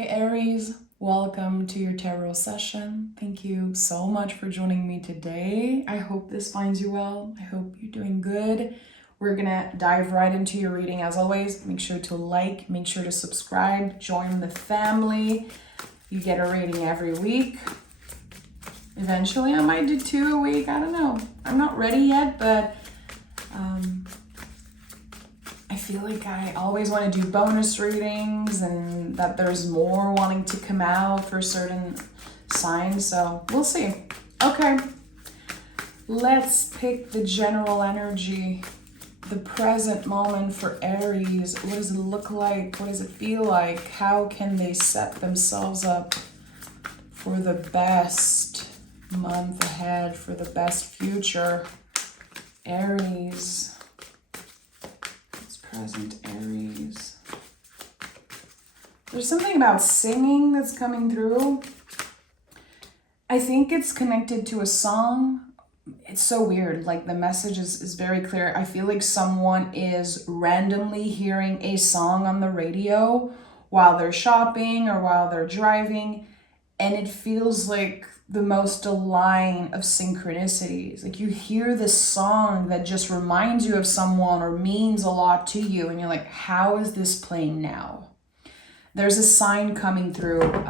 Hey Aries, welcome to your tarot session. Thank you so much for joining me today. I hope this finds you well. I hope you're doing good. We're gonna dive right into your reading as always. Make sure to like, make sure to subscribe, join the family. You get a reading every week. Eventually I might do 2 a week, I don't know. I'm not ready yet, but I feel like I always want to do bonus readings and that there's more wanting to come out for certain signs, so we'll see. Okay, let's pick the general energy, the present moment for Aries. What does it look like? What does it feel like? How can they set themselves up for the best month ahead, for the best future? Aries. Present Aries. There's something about singing that's coming through. I think it's connected to a song. It's so weird. Like the message is very clear. I feel like someone is randomly hearing a song on the radio while they're shopping or while they're driving. And it feels like the most aligned of synchronicities. Like you hear this song that just reminds you of someone or means a lot to you. And you're like, how is this playing now? There's a sign coming through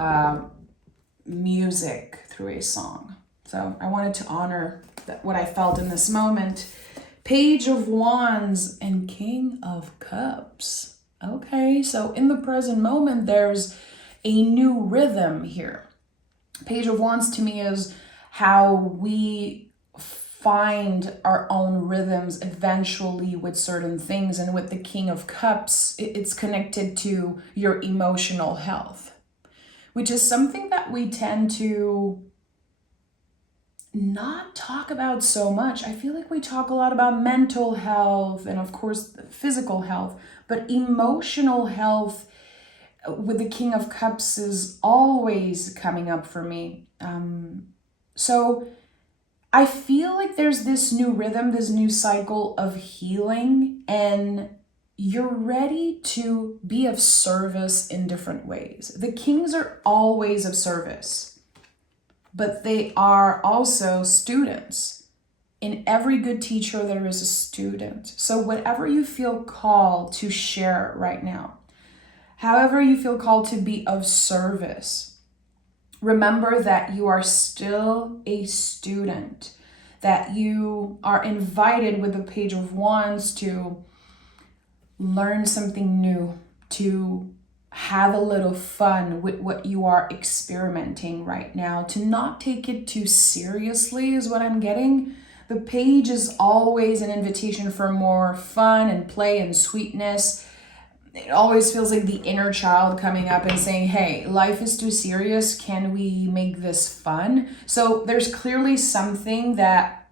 music through a song. So I wanted to honor what I felt in this moment. Page of Wands and King of Cups. Okay, so in the present moment, there's a new rhythm here. Page of Wands to me is how we find our own rhythms eventually with certain things. And with the King of Cups, it's connected to your emotional health, which is something that we tend to not talk about so much. I feel like we talk a lot about mental health and of course physical health, but emotional health with the King of Cups is always coming up for me. So I feel like there's this new rhythm, this new cycle of healing, and you're ready to be of service in different ways. The Kings are always of service, but they are also students. In every good teacher, there is a student. So whatever you feel called to share right now, however you feel called to be of service, remember that you are still a student, that you are invited with the Page of Wands to learn something new, to have a little fun with what you are experimenting right now, to not take it too seriously is what I'm getting. The page is always an invitation for more fun and play and sweetness. It always feels like the inner child coming up and saying, hey, life is too serious. Can we make this fun? So there's clearly something that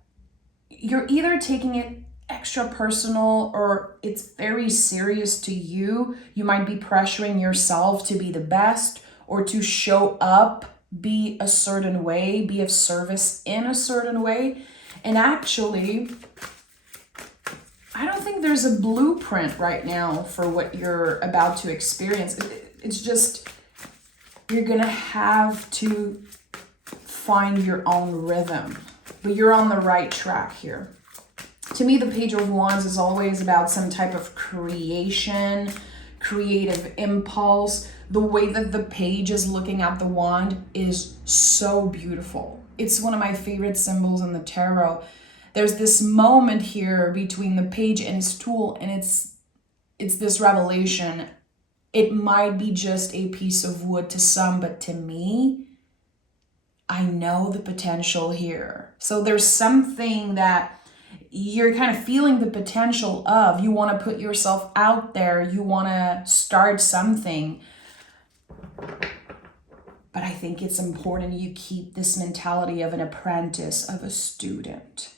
you're either taking it extra personal or it's very serious to you. You might be pressuring yourself to be the best or to show up, be a certain way, be of service in a certain way. And actually, I don't think there's a blueprint right now for what you're about to experience. It's just, you're gonna have to find your own rhythm, but you're on the right track here. To me, the Page of Wands is always about some type of creation, creative impulse. The way that the page is looking at the wand is so beautiful. It's one of my favorite symbols in the tarot. There's this moment here between the page and his tool, and it's this revelation. It might be just a piece of wood to some, but to me, I know the potential here. So there's something that you're kind of feeling the potential of. You want to put yourself out there. You want to start something. But I think it's important you keep this mentality of an apprentice, of a student.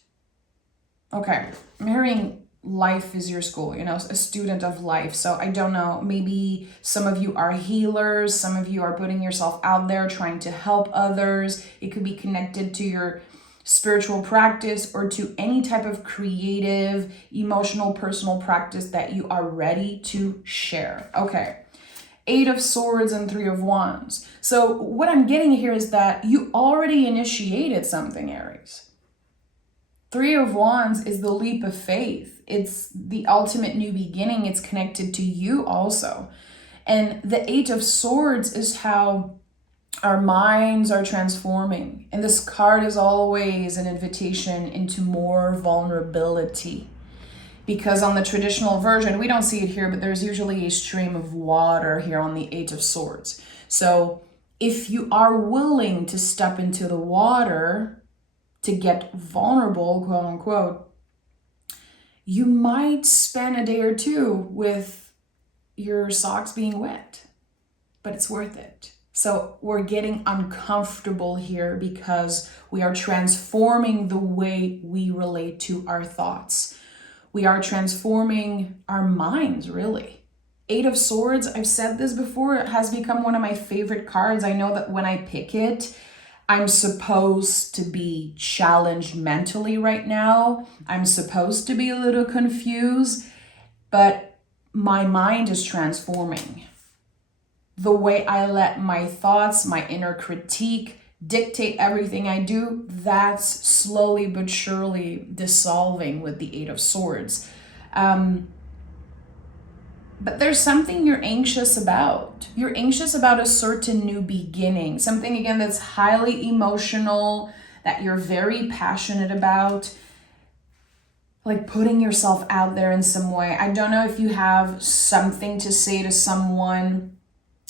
Okay, I'm hearing life is your school, a student of life. So I don't know, maybe some of you are healers, some of you are putting yourself out there trying to help others. It could be connected to your spiritual practice or to any type of creative, emotional, personal practice that you are ready to share. Okay, Eight of Swords and Three of Wands. So what I'm getting here is that you already initiated something, Aries. Three of Wands is the leap of faith. It's the ultimate new beginning. It's connected to you also. And the Eight of Swords is how our minds are transforming. And this card is always an invitation into more vulnerability. Because on the traditional version, we don't see it here, but there's usually a stream of water here on the Eight of Swords. So if you are willing to step into the water to get vulnerable, quote unquote, you might spend a day or two with your socks being wet, but it's worth it. So we're getting uncomfortable here because we are transforming the way we relate to our thoughts. We are transforming our minds, really. Eight of Swords, I've said this before, it has become one of my favorite cards. I know that when I pick it, I'm supposed to be challenged mentally right now. I'm supposed to be a little confused, but my mind is transforming. The way I let my thoughts, my inner critique dictate everything I do, that's slowly but surely dissolving with the Eight of Swords. But there's something you're anxious about. You're anxious about a certain new beginning, something again that's highly emotional, that you're very passionate about, like putting yourself out there in some way. I don't know if you have something to say to someone,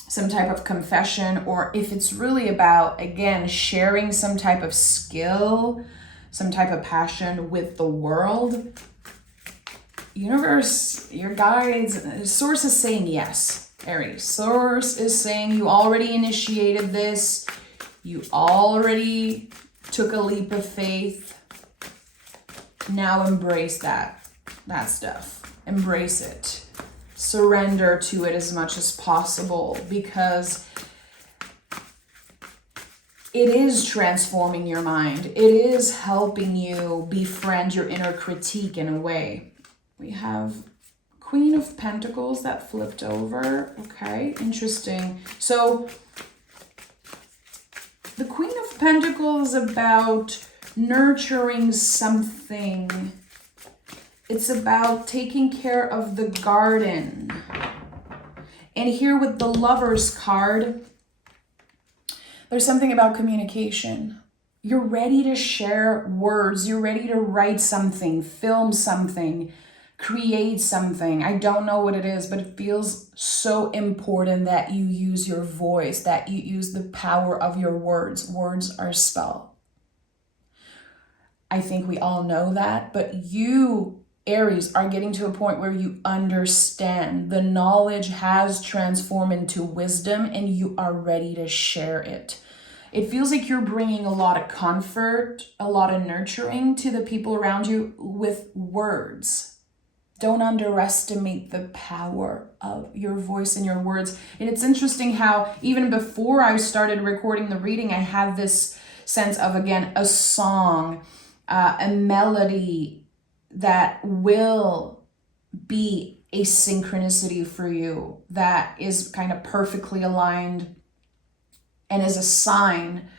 some type of confession, or if it's really about, again, sharing some type of skill, some type of passion with the world. Universe, your guides, Source is saying yes, Aries. Source is saying you already initiated this. You already took a leap of faith. Now embrace that stuff. Embrace it. Surrender to it as much as possible, because it is transforming your mind. It is helping you befriend your inner critique in a way. We have Queen of Pentacles that flipped over. Okay, interesting. So the Queen of Pentacles is about nurturing something. It's about taking care of the garden. And here with the Lovers card, there's something about communication. You're ready to share words. You're ready to write something, film something, create something. I don't know what it is, but it feels so important that you use your voice, that you use the power of your words. Words are spell. I think we all know that, but you, Aries, are getting to a point where you understand. The knowledge has transformed into wisdom and you are ready to share it. It feels like you're bringing a lot of comfort, a lot of nurturing to the people around you with words. Don't underestimate the power of your voice and your words. And it's interesting how even before I started recording the reading, I had this sense of, again, a song, a melody that will be a synchronicity for you, that is kind of perfectly aligned and is a sign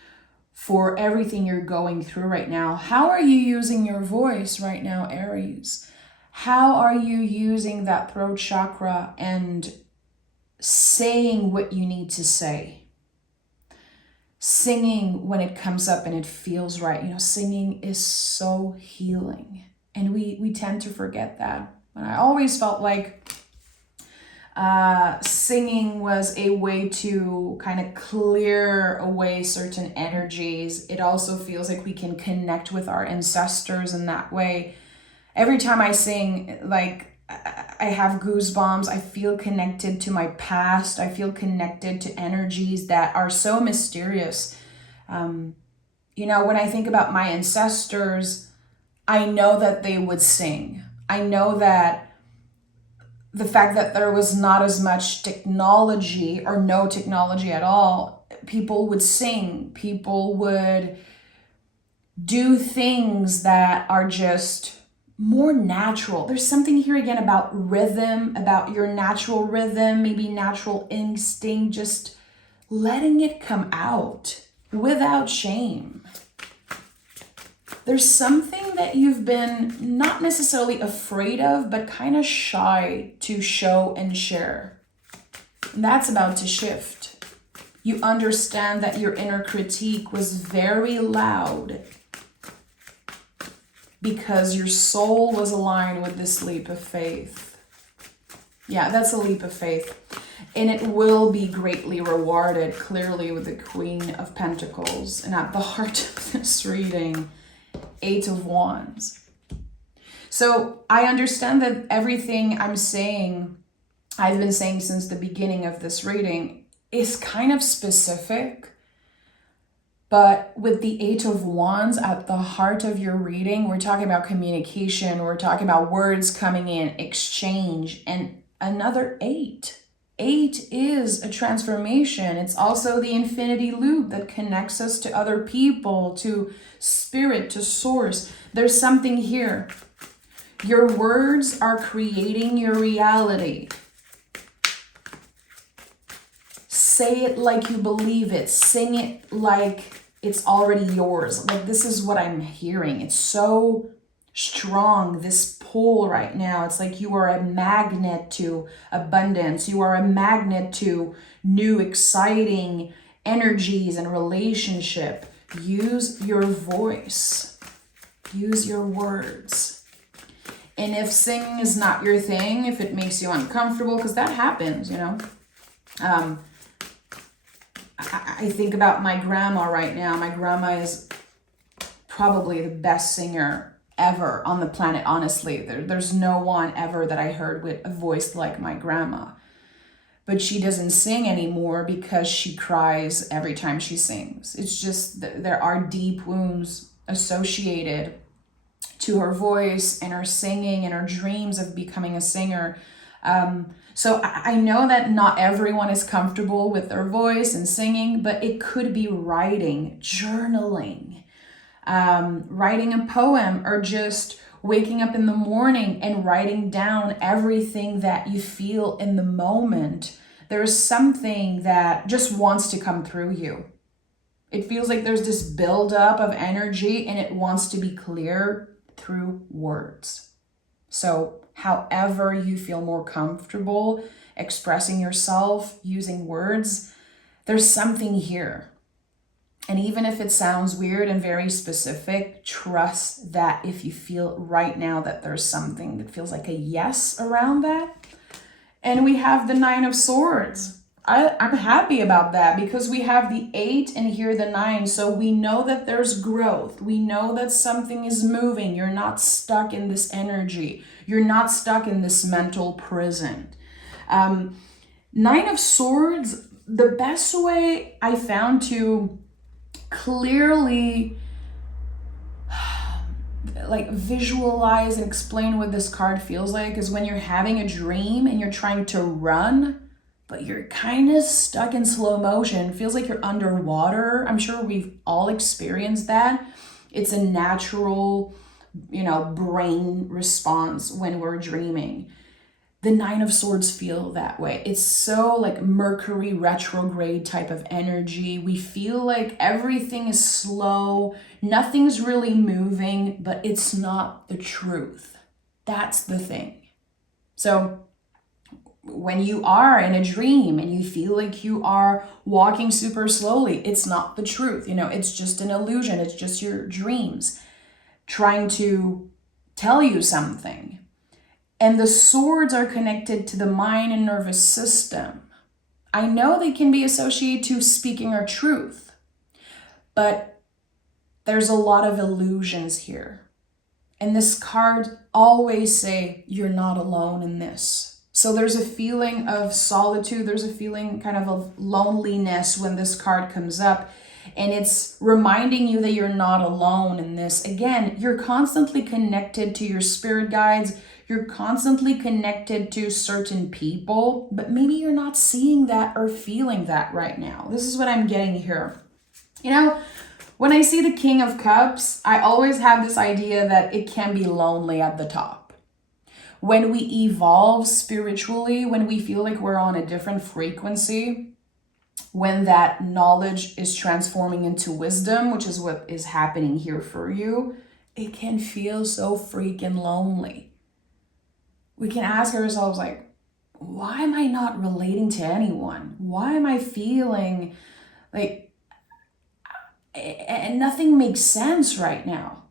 for everything you're going through right now. How are you using your voice right now, Aries? How are you using that throat chakra and saying what you need to say? Singing when it comes up and it feels right. You know, singing is so healing. And we tend to forget that. And I always felt like singing was a way to kind of clear away certain energies. It also feels like we can connect with our ancestors in that way. Every time I sing, like, I have goosebumps. I feel connected to my past. I feel connected to energies that are so mysterious. You know, when I think about my ancestors, I know that they would sing. I know that the fact that there was not as much technology or no technology at all, people would sing. People would do things that are just more natural. There's something here again about rhythm, about your natural rhythm, maybe natural instinct, just letting it come out without shame. There's something that you've been not necessarily afraid of, but kind of shy to show and share. And that's about to shift. You understand that your inner critique was very loud because your soul was aligned with this leap of faith. Yeah, that's a leap of faith. And it will be greatly rewarded, clearly, with the Queen of Pentacles. And at the heart of this reading, 8 of Wands. So I understand that everything I'm saying, I've been saying since the beginning of this reading, is kind of specific. But with the 8 of Wands at the heart of your reading, we're talking about communication, we're talking about words coming in, exchange, and another 8. 8 is a transformation. It's also the infinity loop that connects us to other people, to spirit, to source. There's something here. Your words are creating your reality. Say it like you believe it. Sing it like it's already yours. Like, this is what I'm hearing. It's so strong, this pull right now. It's like you are a magnet to abundance. You are a magnet to new, exciting energies and relationship. Use your voice. Use your words. And if singing is not your thing, if it makes you uncomfortable, because that happens, you know. I think about my grandma right now. My grandma is probably the best singer ever on the planet, honestly. There's no one ever that I heard with a voice like my grandma. But she doesn't sing anymore because she cries every time she sings. It's just there are deep wounds associated to her voice and her singing and her dreams of becoming a singer. So I know that not everyone is comfortable with their voice and singing, but it could be writing, journaling, writing a poem, or just waking up in the morning and writing down everything that you feel in the moment. There's something that just wants to come through you. It feels like there's this buildup of energy and it wants to be clear through words. So however you feel more comfortable expressing yourself using words, there's something here. And even if it sounds weird and very specific, trust that if you feel right now that there's something that feels like a yes around that. And we have the 9 of Swords. I'm happy about that because we have the 8 and here the 9. So we know that there's growth. We know that something is moving. You're not stuck in this energy. You're not stuck in this mental prison. 9 of Swords, the best way I found to clearly like visualize and explain what this card feels like is when you're having a dream and you're trying to run, but you're kind of stuck in slow motion. It feels like you're underwater. I'm sure we've all experienced that. It's a natural, brain response when we're dreaming. The 9 of Swords feel that way. It's so like Mercury retrograde type of energy. We feel like everything is slow. Nothing's really moving, but it's not the truth. That's the thing. So when you are in a dream and you feel like you are walking super slowly, it's not the truth. It's just an illusion. It's just your dreams trying to tell you something. And the swords are connected to the mind and nervous system. I know they can be associated to speaking our truth, but there's a lot of illusions here. And this card always say, you're not alone in this. So there's a feeling of solitude. There's a feeling kind of loneliness when this card comes up. And it's reminding you that you're not alone in this. Again, you're constantly connected to your spirit guides. You're constantly connected to certain people, but maybe you're not seeing that or feeling that right now. This is what I'm getting here. When I see the King of Cups, I always have this idea that it can be lonely at the top. When we evolve spiritually, when we feel like we're on a different frequency, when that knowledge is transforming into wisdom, which is what is happening here for you, it can feel so freaking lonely. We can ask ourselves, like, why am I not relating to anyone? Why am I feeling like and nothing makes sense right now?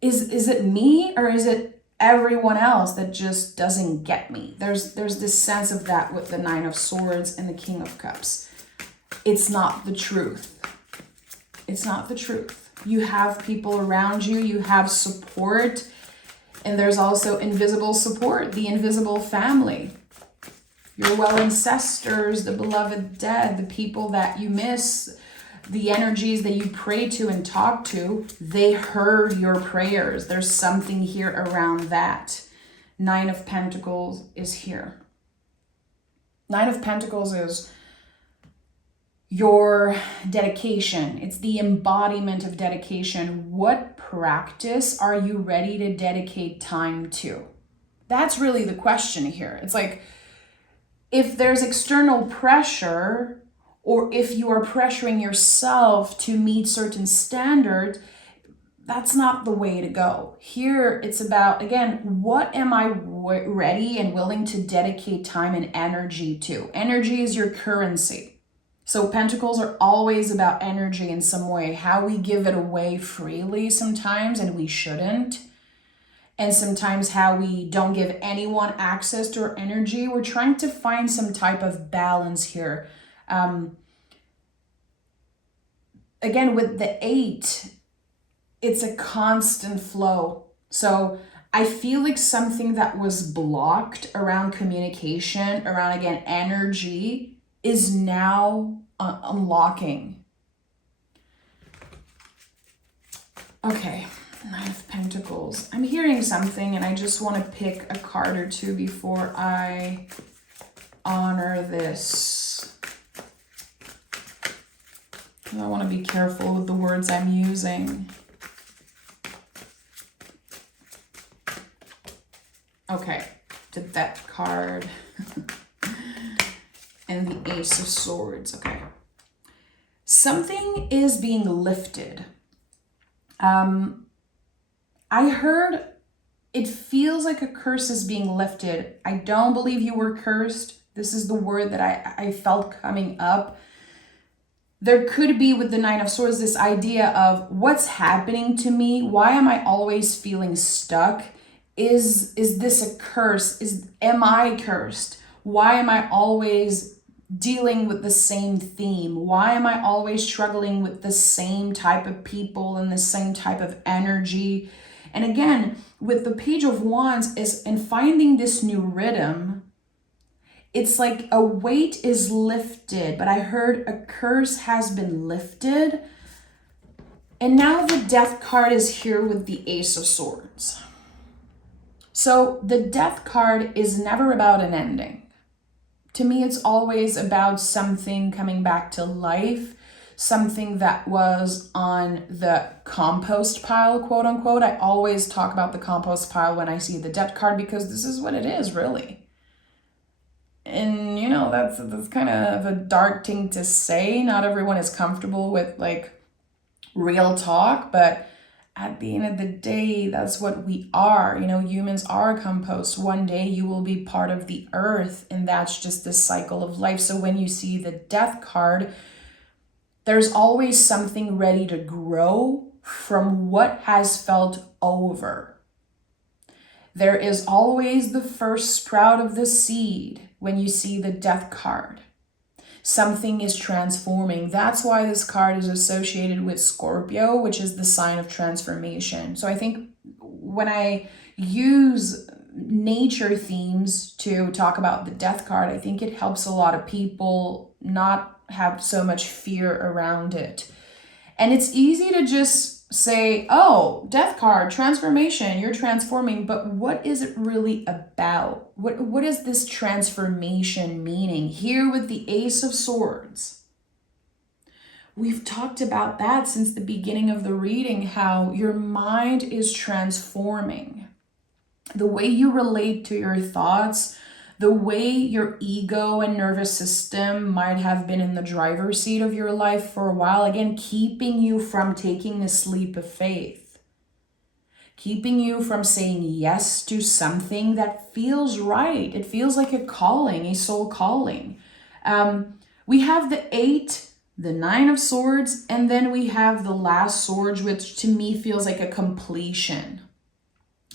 Is it me, or is it everyone else that just doesn't get me? There's this sense of that with the Nine of Swords and the King of Cups. It's not the truth. It's not the truth. You have people around you, you have support, and there's also invisible support, the invisible family. Your well ancestors, the beloved dead, the people that you miss, the energies that you pray to and talk to, they heard your prayers. There's something here around that. Nine of Pentacles is here. Nine of Pentacles is your dedication. It's the embodiment of dedication. What practice are you ready to dedicate time to? That's really the question here. It's like, if there's external pressure, or if you are pressuring yourself to meet certain standards, that's not the way to go. Here, it's about, again, what am I ready and willing to dedicate time and energy to? Energy is your currency. So Pentacles are always about energy in some way, how we give it away freely sometimes, and we shouldn't. And sometimes how we don't give anyone access to our energy. We're trying to find some type of balance here. Again, with the 8, it's a constant flow. So I feel like something that was blocked around communication, around, again, energy, is now unlocking. Okay, Nine of Pentacles. I'm hearing something, and I just want to pick a card or two before I honor this. I want to be careful with the words I'm using. Okay, the Death card. And the Ace of Swords. Okay. Something is being lifted. I heard it feels like a curse is being lifted. I don't believe you were cursed. This is the word that I felt coming up. There could be, with the Nine of Swords, this idea of what's happening to me? Why am I always feeling stuck? Is this a curse? Am I cursed? Why am I always dealing with the same theme? Why am I always struggling with the same type of people and the same type of energy? And again, with the Page of Wands and finding this new rhythm, it's like a weight is lifted, but I heard a curse has been lifted. And now the Death card is here with the Ace of Swords. So the Death card is never about an ending. To me, it's always about something coming back to life, something that was on the compost pile, quote unquote. I always talk about the compost pile when I see the Death card, because this is what it is, really. And, you know, that's kind of a dark thing to say. Not everyone is comfortable with, like, real talk, but at the end of the day, that's what we are. You know, humans are compost. One day you will be part of the earth, and that's just the cycle of life. So when you see the Death card, there's always something ready to grow from what has felt over. There is always the first sprout of the seed when you see the Death card. Something is transforming. That's why this card is associated with Scorpio, which is the sign of transformation. So I think when I use nature themes to talk about the Death card, I think it helps a lot of people not have so much fear around it. And it's easy to just say, oh, Death card, transformation, you're transforming, but what is it really about? What is this transformation meaning? Here with the Ace of Swords, we've talked about that since the beginning of the reading, how your mind is transforming. The way you relate to your thoughts, the way your ego and nervous system might have been in the driver's seat of your life for a while, again, keeping you from taking this leap of faith, keeping you from saying yes to something that feels right. It feels like a calling, a soul calling. We have the 8, the 9 of Swords, and then we have the last sword, which to me feels like a completion.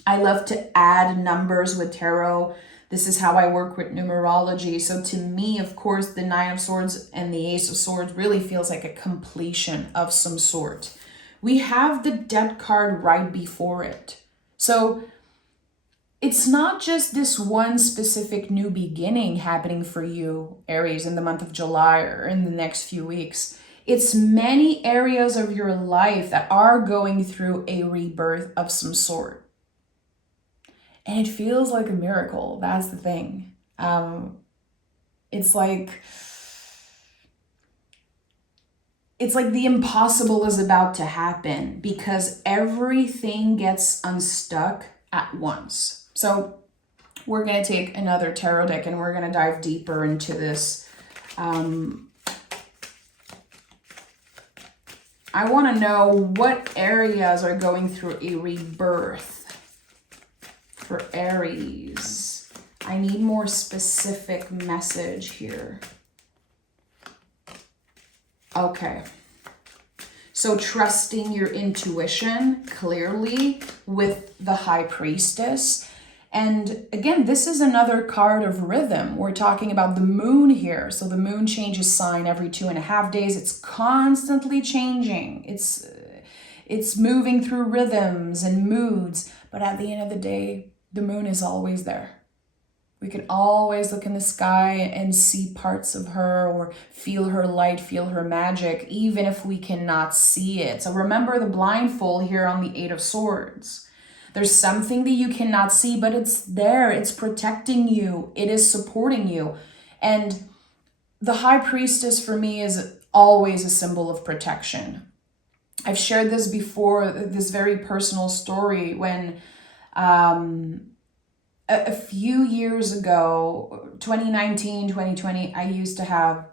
I love to add numbers with tarot. This is how I work with numerology. So to me, of course, the 9 of Swords and the Ace of Swords really feels like a completion of some sort. We have the Death card right before it. So it's not just this one specific new beginning happening for you, Aries, in the month of July or in the next few weeks. It's many areas of your life that are going through a rebirth of some sort. And it feels like a miracle. That's the thing. It's like the impossible is about to happen because everything gets unstuck at once. So we're going to take another tarot deck and we're going to dive deeper into this. I want to know what areas are going through a rebirth for Aries. I need more specific message here. Okay. So trusting your intuition clearly with the High Priestess. And again, this is another card of rhythm. We're talking about the moon here. So the moon changes sign every 2.5 days. It's constantly changing. It's moving through rhythms and moods. But at the end of the day, the moon is always there. We can always look in the sky and see parts of her or feel her light, feel her magic, even if we cannot see it. So remember the blindfold here on the 8 of Swords. There's something that you cannot see, but it's there. It's protecting you. It is supporting you. And the High Priestess for me is always a symbol of protection. I've shared this before, this very personal story when a few years ago, 2019, 2020, I used to have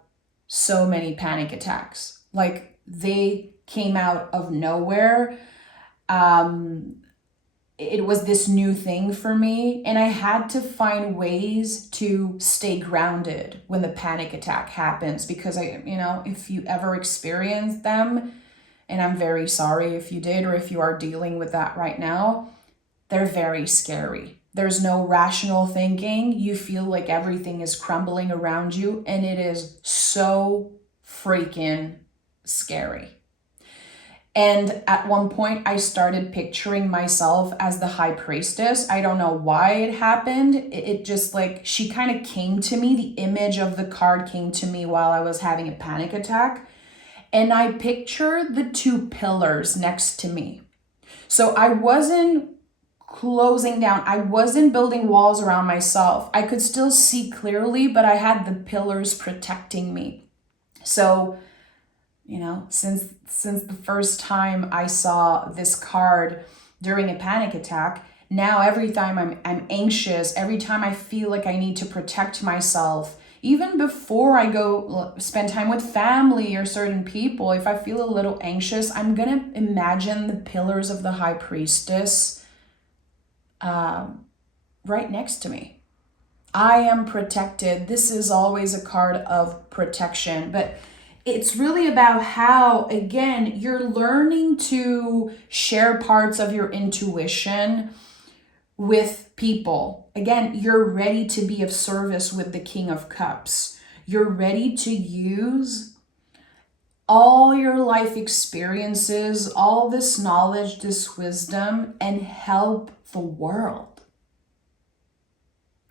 so many panic attacks. Like they came out of nowhere. It was this new thing for me, and I had to find ways to stay grounded when the panic attack happens because if you ever experienced them, and I'm very sorry if you did or if you are dealing with that right now, they're very scary. There's no rational thinking. You feel like everything is crumbling around you, and it is so freaking scary. And at one point, I started picturing myself as the High Priestess. I don't know why it happened. It just she kind of came to me. The image of the card came to me while I was having a panic attack. And I pictured the 2 pillars next to me. So I wasn't closing down. I wasn't building walls around myself. I could still see clearly, but I had the pillars protecting me. So, since the first time I saw this card during a panic attack, now every time I'm anxious, every time I feel like I need to protect myself, even before I go spend time with family or certain people, if I feel a little anxious, I'm gonna imagine the pillars of the High Priestess right next to me. I am protected. This is always a card of protection, but it's really about how, again, you're learning to share parts of your intuition with people. Again, you're ready to be of service with the King of Cups. You're ready to use all your life experiences, all this knowledge, this wisdom, and help the world.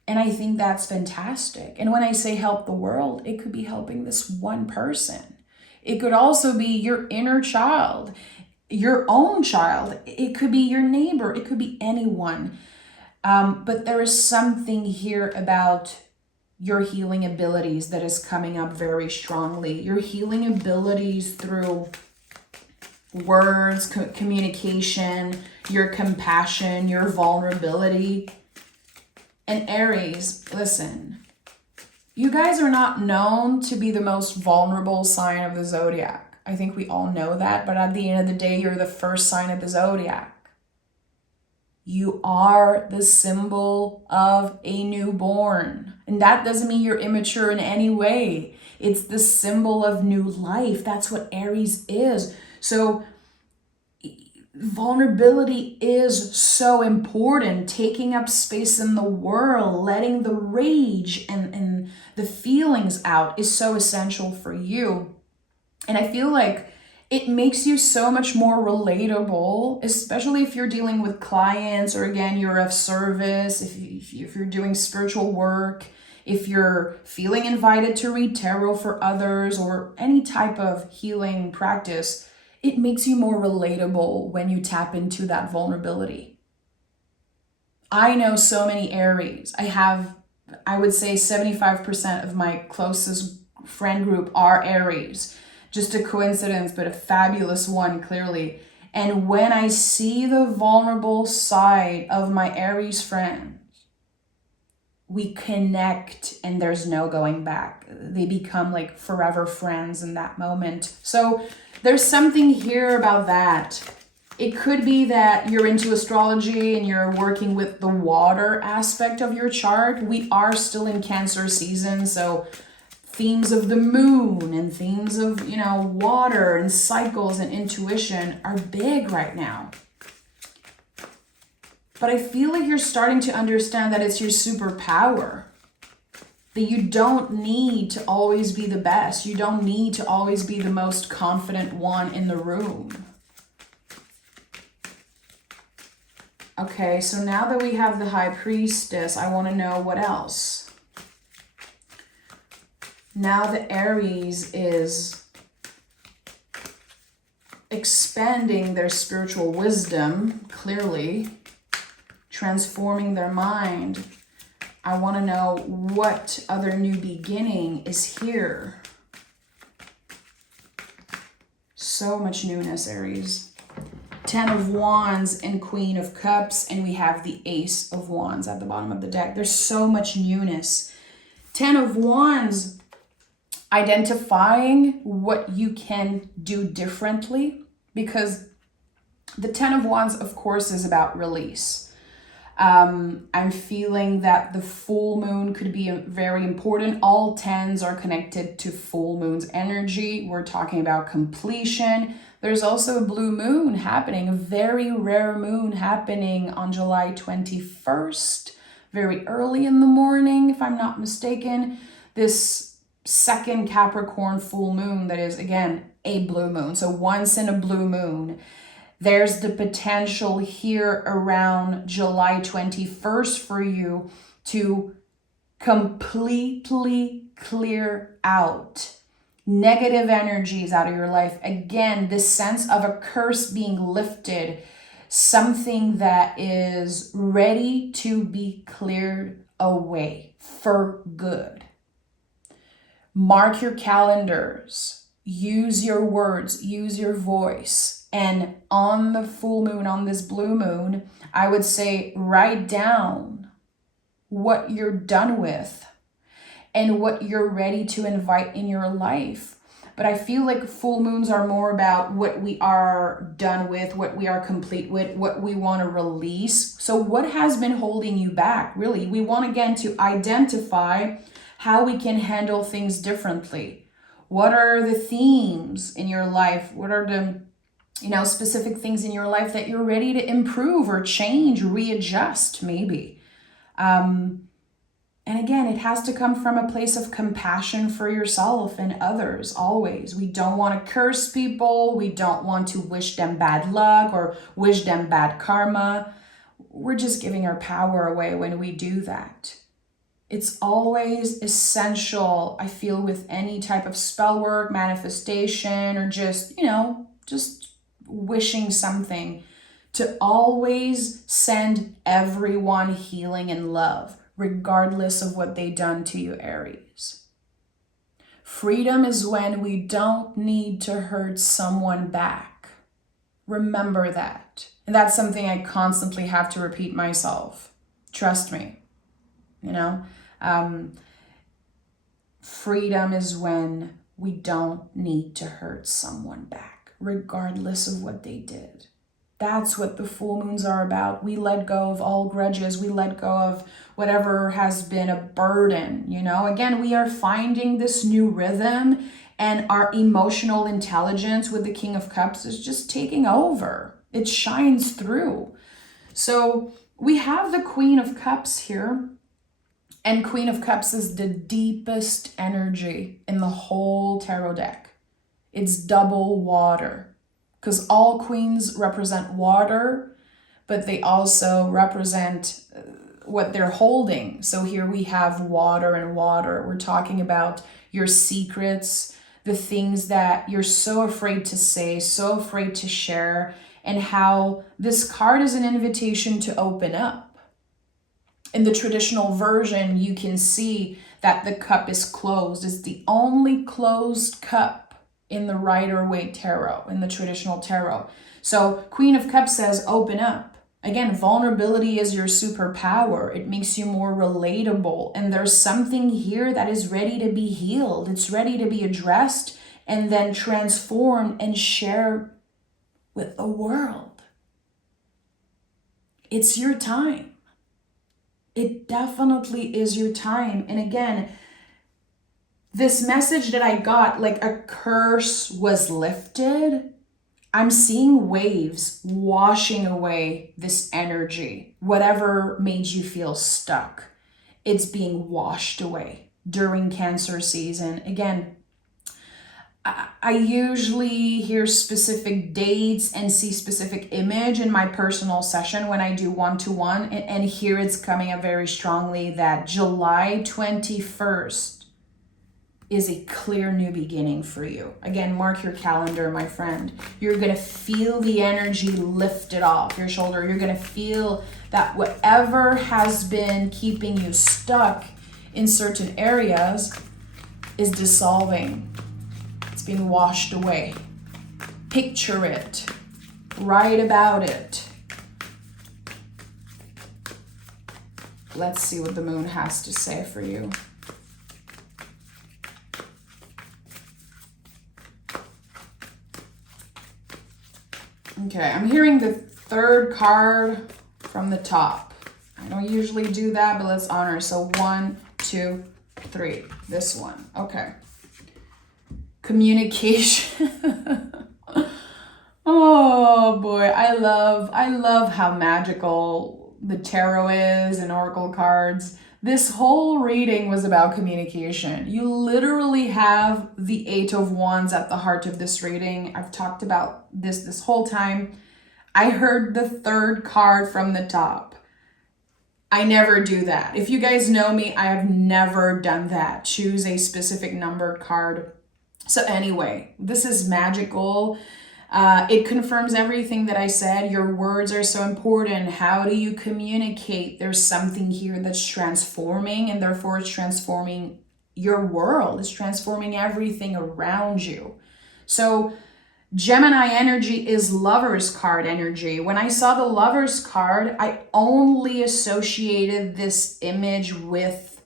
And I think that's fantastic. And when I say help the world, it could be helping this one person. It could also be your inner child, your own child. It could be your neighbor. It could be anyone. But there is something here about your healing abilities that is coming up very strongly. Your healing abilities through words, communication, your compassion, your vulnerability. And Aries, listen, you guys are not known to be the most vulnerable sign of the zodiac. I think we all know that, but at the end of the day, you're the first sign of the zodiac. You are the symbol of a newborn. And that doesn't mean you're immature in any way. It's the symbol of new life. That's what Aries is. So vulnerability is so important. Taking up space in the world, letting the rage and the feelings out is so essential for you. And I feel like it makes you so much more relatable, especially if you're dealing with clients, or again, you're of service, if you're doing spiritual work, if you're feeling invited to read tarot for others, or any type of healing practice. It makes you more relatable when you tap into that vulnerability. I know so many Aries. I would say 75% of my closest friend group are Aries. Just a coincidence, but a fabulous one, clearly. And when I see the vulnerable side of my Aries friends, we connect and there's no going back. They become like forever friends in that moment. So there's something here about that. It could be that you're into astrology and you're working with the water aspect of your chart. We are still in Cancer season, so themes of the moon and themes of, water and cycles and intuition are big right now. But I feel like you're starting to understand that it's your superpower. That you don't need to always be the best. You don't need to always be the most confident one in the room. Okay, so now that we have the High Priestess, I want to know what else. Now the Aries is expanding their spiritual wisdom, clearly, transforming their mind. I want to know what other new beginning is here. So much newness, Aries. 10 of Wands and Queen of Cups, and we have the Ace of Wands at the bottom of the deck. There's so much newness. 10 of Wands, identifying what you can do differently, because the 10 of Wands, of course, is about release. I'm feeling that the full moon could be very important. All 10s are connected to full moon's energy. We're talking about completion. There's also a blue moon happening, a very rare moon happening on July 21st, very early in the morning, if I'm not mistaken. This second Capricorn full moon that is, again, a blue moon. So once in a blue moon. There's the potential here around July 21st for you to completely clear out negative energies out of your life. Again, this sense of a curse being lifted, something that is ready to be cleared away for good. Mark your calendars, use your words, use your voice. And on the full moon, on this blue moon, I would say write down what you're done with and what you're ready to invite in your life. But I feel like full moons are more about what we are done with, what we are complete with, what we want to release. So what has been holding you back? Really, we want, again, to identify how we can handle things differently. What are the themes in your life? What are the specific things in your life that you're ready to improve or change, readjust, maybe. And again, it has to come from a place of compassion for yourself and others, always. We don't want to curse people. We don't want to wish them bad luck or wish them bad karma. We're just giving our power away when we do that. It's always essential, I feel, with any type of spell work, manifestation, or just wishing something, to always send everyone healing and love. regardless of what they done to you, Aries. Freedom is when we don't need to hurt someone back. Remember that. And that's something I constantly have to repeat myself. Trust me. You know, freedom is when we don't need to hurt someone back, regardless of what they did. That's what the full moons are about. We let go of all grudges. We let go of whatever has been a burden, you know. Again, we are finding this new rhythm, and our emotional intelligence with the King of Cups is just taking over. It shines through. So we have the Queen of Cups here, and Queen of Cups is the deepest energy in the whole tarot deck. It's double water. Because all queens represent water, but they also represent what they're holding. So here we have water and water. We're talking about your secrets, the things that you're so afraid to say, so afraid to share, and how this card is an invitation to open up. In the traditional version, you can see that the cup is closed. It's the only closed cup in the Rider-Waite Tarot, in the traditional tarot. So Queen of Cups says, open up. Again, vulnerability is your superpower. It makes you more relatable. And there's something here that is ready to be healed. It's ready to be addressed and then transformed and shared with the world. It's your time. It definitely is your time. And again, this message that I got, like a curse was lifted. I'm seeing waves washing away this energy. Whatever made you feel stuck, it's being washed away during Cancer season. Again, I usually hear specific dates and see specific image in my personal session when I do one-to-one. And here it's coming up very strongly that July 21st is a clear new beginning for you. Again, mark your calendar, my friend. You're gonna feel the energy lifted off your shoulder. You're gonna feel that whatever has been keeping you stuck in certain areas is dissolving. It's being washed away. Picture it. Write about it. Let's see what the moon has to say for you. Okay, I'm hearing the third card from the top. I don't usually do that, but let's honor. So 1, 2, 3. This one. Okay. Communication. Oh boy, I love how magical the tarot is and oracle cards. This whole reading was about communication. You literally have the 8 of Wands at the heart of this reading. I've talked about this whole time. I heard the third card from the top. I never do that. If you guys know me, I have never done that. Choose a specific numbered card. So anyway, this is magical. It confirms everything that I said. Your words are so important. How do you communicate? There's something here that's transforming, and therefore it's transforming your world. It's transforming everything around you. So Gemini energy is Lover's card energy. When I saw the Lover's card, I only associated this image with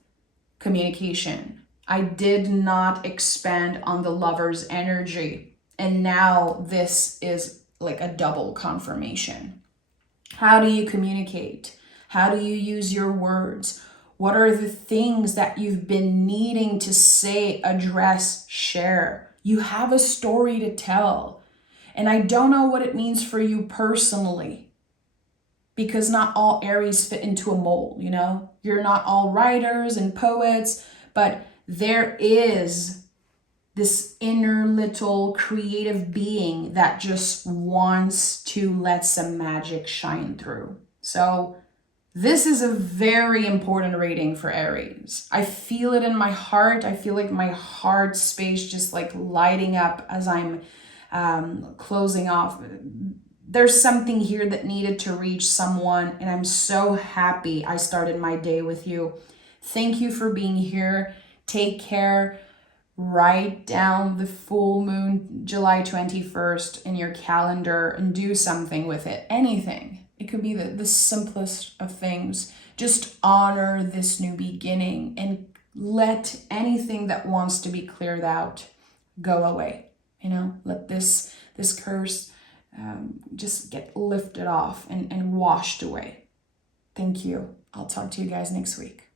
communication. I did not expand on the Lover's energy. And now this is like a double confirmation. How do you communicate? How do you use your words? What are the things that you've been needing to say, address, share? You have a story to tell. And I don't know what it means for you personally, because not all Aries fit into a mold, you know? You're not all writers and poets, but there is this inner little creative being that just wants to let some magic shine through. So this is a very important reading for Aries. I feel it in my heart. I feel like my heart space just like lighting up as I'm closing off there's something here that needed to reach someone, and I'm so happy I started my day with you. Thank you for being here. Take care. Write down the full moon, July 21st, in your calendar and do something with it. Anything. It could be the simplest of things. Just honor this new beginning and let anything that wants to be cleared out go away. Let this curse just get lifted off and washed away. Thank you. I'll talk to you guys next week.